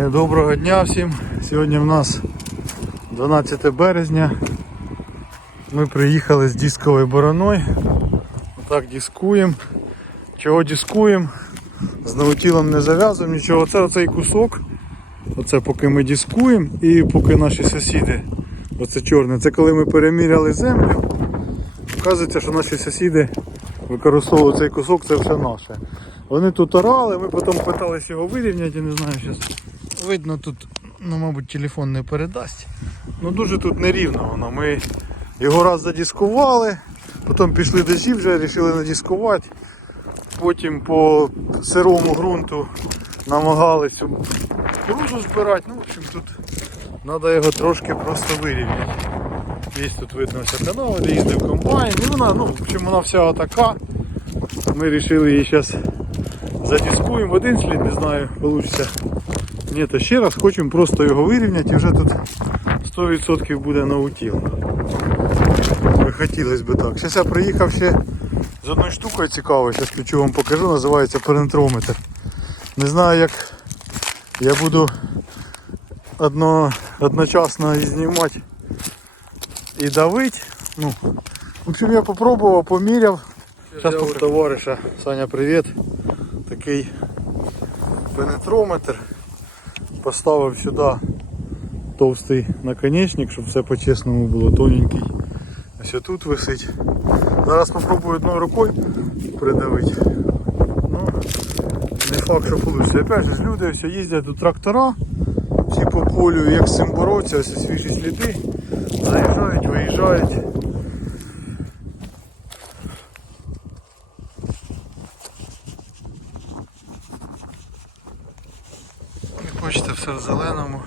Доброго дня всім. Сьогодні в нас 12 березня. Ми приїхали з дисковою бороною. Отак дискуємо. Чого дискуємо? З наутілом не зав'язуємо нічого. Це оцей кусок. Оце поки ми дискуємо і поки наші сусіди. Оце чорне. Це коли ми переміряли землю. Оказується, що наші сусіди використовують цей кусок, це все наше. Вони тут орали, ми потім питалися його вирівняти, я не знаю, зараз видно тут, ну мабуть, телефон не передасть. Ну дуже тут нерівно воно. Ми його раз задіскували, потім пішли дощі, вже вирішили надіскувати. Потім по сирому ґрунту намагалися грузу збирати. Ну, в общем, тут треба його трошки просто вирівняти. Є тут видно вся канава, де їздив комбайн. І вона, ну, в общем, вона вся отака. Ми вирішили її зараз задіскуємо в один слід, не знаю, вийде. Ні, то ще раз хочемо просто його вирівняти і вже тут 100% буде наутіл. Хотілося б так. Зараз я приїхав ще з одною штукою цікавою, зараз ключу вам покажу, називається перентрометр. Не знаю як я буду одно, одночасно знімати і давити. Ну, в общем, я попробував, поміряв. Зараз у товариша, Саня, привіт. Такий пенетрометр. Поставив сюди товстий наконечник, щоб все по-чесному було тоненький. Ось тут висить. Зараз спробую одною рукою придавити. Ну, не факт, що вийде. Опять же, люди все їздять тут трактора, всі по полю, як з цим боротися, ось свіжі сліди. Заїжджають, виїжджають. Як бачите, все в зеленому.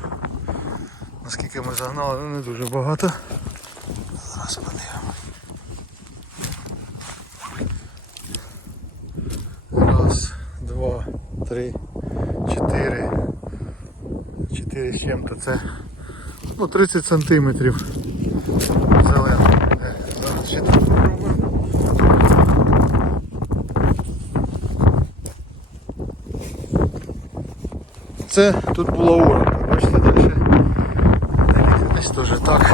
Наскільки ми загнали, ну не дуже багато. Зараз подивимось. Раз, два, три, чотири. Чотири з чим-то це. Ну 30 сантиметрів зелено. Е, Зараз ще тут попробуємо. Це тут була оранка, бачите далі. Десь теж так.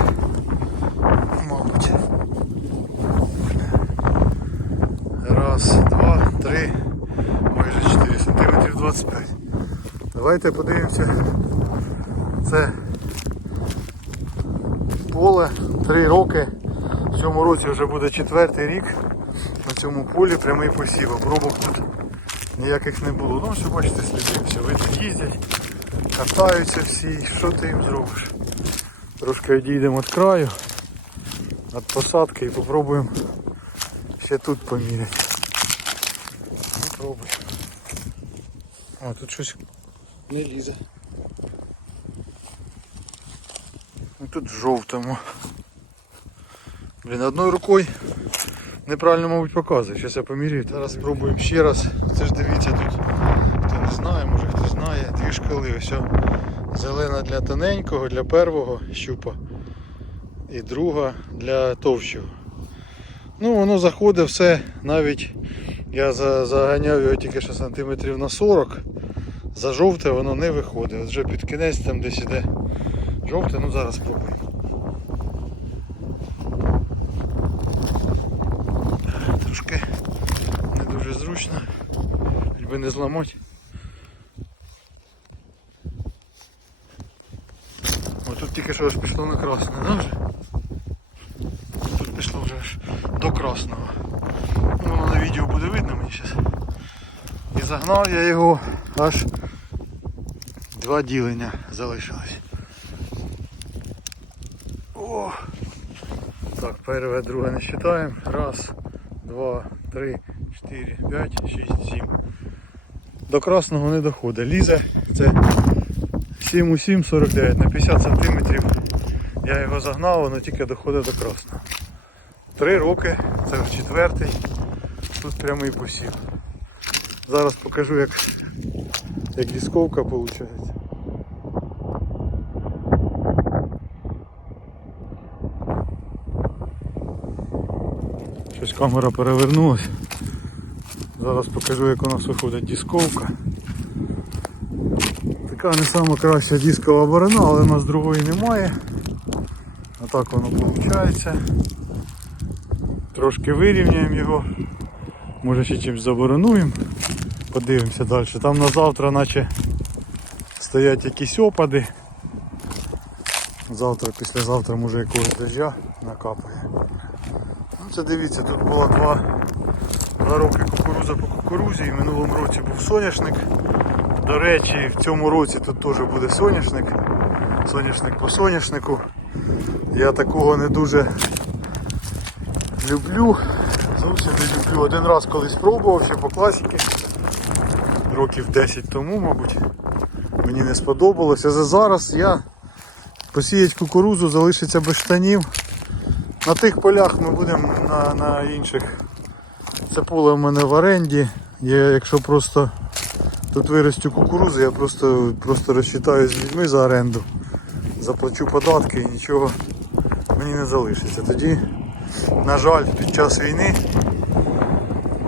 Мабуть. Раз, два, три, майже 4 сантиметрів 25. Давайте подивимося. Це поле 3 роки. В цьому році вже буде четвертий рік. На цьому полі прямий посів. Обробок тут ніяких не було. Ну все бачите сліди, все видно їздять, катаються всі. Що ти їм зробиш? Трошки відійдемо від краю, від посадки і попробуємо ще тут поміряти. Ну пробуй. А, тут щось не лізе. Ну, Тут жовтому. Блін, одною рукою неправильно, мабуть, показує. Зараз я поміряю. Зараз спробуємо ще раз. Це ж дивіться тут. Хто не знає, може хто знає. Дві шкали. Ось зелена для тоненького, для первого щупа. І друга для товщого. Ну, воно заходить все навіть. Я заганяв його тільки що сантиметрів на 40. За жовте воно не виходить. От вже під кінець там десь іде жовте, ну зараз спробуємо. Трошки не дуже зручно, хоч би не зламати. О, тут тільки що аж пішло на красне, да вже? Тут пішло вже аж до красного. Ну, на відео буде видно мені зараз. І загнав я його аж два ділення залишилось. О! Так, перше, друге не вважаємо. Раз, два, три, чотири, п'ять, шість, сім. До красного не доходить. Лізе це 7 у 7, 49 на 50 сантиметрів. Я його загнав, воно тільки доходить до красного. Три роки, це вже четвертий. Тут прямий посів. Зараз покажу як, як дисковка виходить. Щось камера перевернулась. Зараз покажу як у нас виходить дисковка. така не сама краща дискова борона, але у нас другої немає. А так воно виходить. Трошки вирівняємо його. Може ще чимось заборонуємо. Подивимося далі. Там на завтра наче стоять якісь опади. Завтра, післязавтра може якогось дождя накапає. Ну це дивіться, тут було два, два роки кукуруза по кукурузі і в минулому році був соняшник. До речі, в цьому році тут теж буде соняшник. Соняшник по соняшнику. Я такого не дуже люблю. Зовсім не люблю. Один раз колись пробував ще по класіки. Років 10 тому, мабуть. Мені не сподобалося. За зараз я посіять кукурузу, залишиться без штанів. На тих полях ми будемо на, на інших. Це поле в мене в оренді. Я, якщо просто тут виростю кукурузу, я просто, просто розчитаю з людьми за оренду. Заплачу податки і нічого мені не залишиться. Тоді, на жаль, під час війни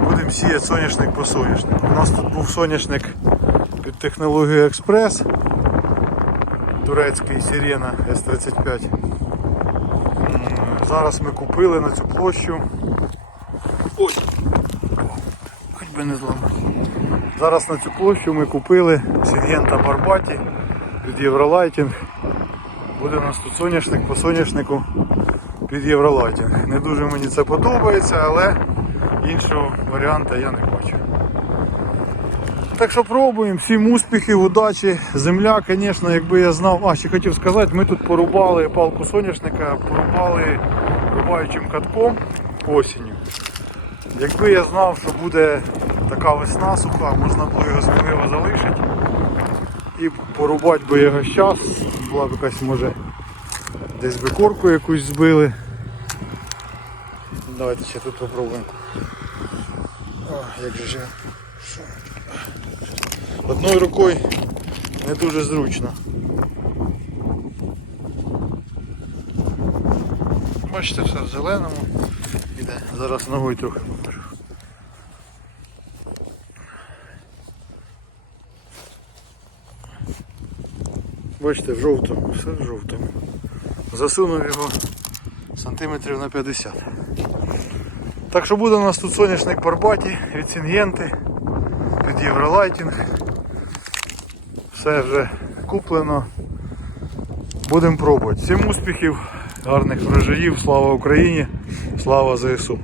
будемо сіяти соняшник по соняшнику. У нас тут був соняшник під технологією Експрес. Турецький Сирена С-35. Зараз ми купили на цю площу. Ой! Зламав. Зараз на цю площу ми купили Сінгента Барбаті під Євролайтінг. Буде у нас тут соняшник по соняшнику під Євролайтінг. Не дуже мені це подобається, але іншого варіанту я не бачу. Так що пробуємо, всім успіхів, удачі. Земля, звісно, якби я знав. А, ще хотів сказати, ми тут порубали палку соняшника, порубали рубаючим катком осінню. Якби я знав, що буде така весна суха, можна було його сміливо залишити і порубати би його зараз. Була б якась може десь би корку якусь збили. Давайте ще тут попробуємо. О, як же? Одною рукою не дуже зручно. Бачите, все в зеленому. Іде. Зараз ногою трохи покажу. Бачите, в жовтому, все в жовтому. Засунув його сантиметрів на 50. Так що буде у нас тут соняшник Барбаті від Сінгенти, від Євролайтінг. Все вже куплено. Будемо пробувати. Всім успіхів, гарних врожаїв, слава Україні, слава ЗСУ.